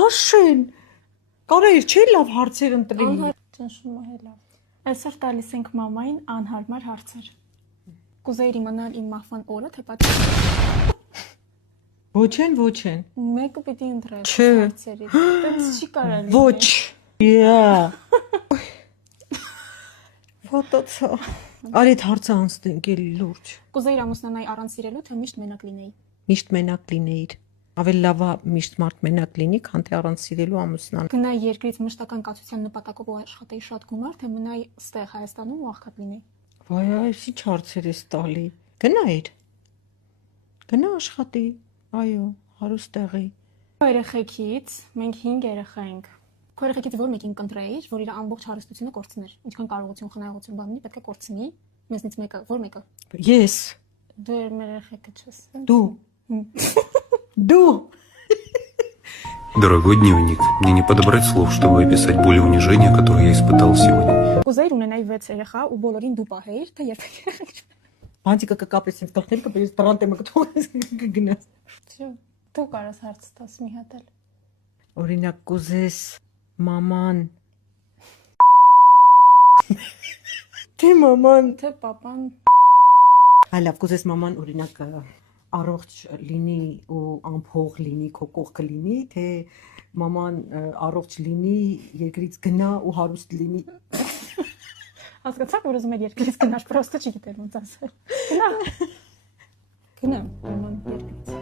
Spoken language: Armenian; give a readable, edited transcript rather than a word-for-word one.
Լաշեն։ Կարա չէ լավ հարցեր ընտրեի։ Ճնշում է լավ։ Այսօր տալիս ենք մամային անհարմար հարցեր։ Կուզեիր իմանալ իմ մահվան օրը, թե պատճառը։ Ոչ են։ Մեկը պիտի ընտրես Չէ։ հարցերից։ Դից չի կարելի։ Ոչ։ Yeah։ Ֆոտոցա։ Արի այդ հարցը անցնենք էլի լուրջ։ Կուզեիր ամուսնանալ առանց սիրելու, թե միշտ մենակ լինեի։ Միշտ մենակ լինեիր։ Ավելի լավ է միշտ մարդ մենակ լինի, քան թե առանց սիրելու ամուսնան։ Գնայի երկրից մշտական կացության նպատակով ու աշխատեի շատ գումար, թե մնայի ստեղ Հայաստանում ու աղքատ լինեի։ Վայ, այս ինչ հարցեր ես տալի։ Գնայր։ Գնա աշխատի։ Այո, հարուստ տեղի։ Երեխեքից մենք 5 երեխա ենք։ Քո երեխեքից որ մեկին կընտրեիր, որ իր ամբողջ հարստությունը կորցներ։ Ինչքան կարողություն, խնայողություն բանի պետք է կորցնի։ Մեզնից մեկը, որ մեկը։ Ես։ Դու մեր երեխեքը չես։ Դու։ Դու։ Дорогой дневник, мне не подобрать слов, чтобы описать боль и унижение, которое я испытал сегодня. Կուզեիր ունենայի 6 երեխա ու բոլորին դու պահեիր, թե երբեք երեխեք չունենայի։ Բանտիկը կկապես ինձ գլխին կբերես տրանտեմը կգնաս։ Դու կարաս հարց տաս մի հատ էլ։ Օրինակ կուզես մաման։ Թե մաման, Թե papan հալավ կուզես մաման օրինակ առողջ լինի ու անփող լինի, քո կողքը լինի, թե մաման առողջ լինի, երկրից գնա ու հարուստ լինի։ Հասկացա՞ք, որ ուզում եք երկրից գնաš, պրոստը չգիտեմ ոնց ասել։ Գնա։ Գնամ, մաման երկրից։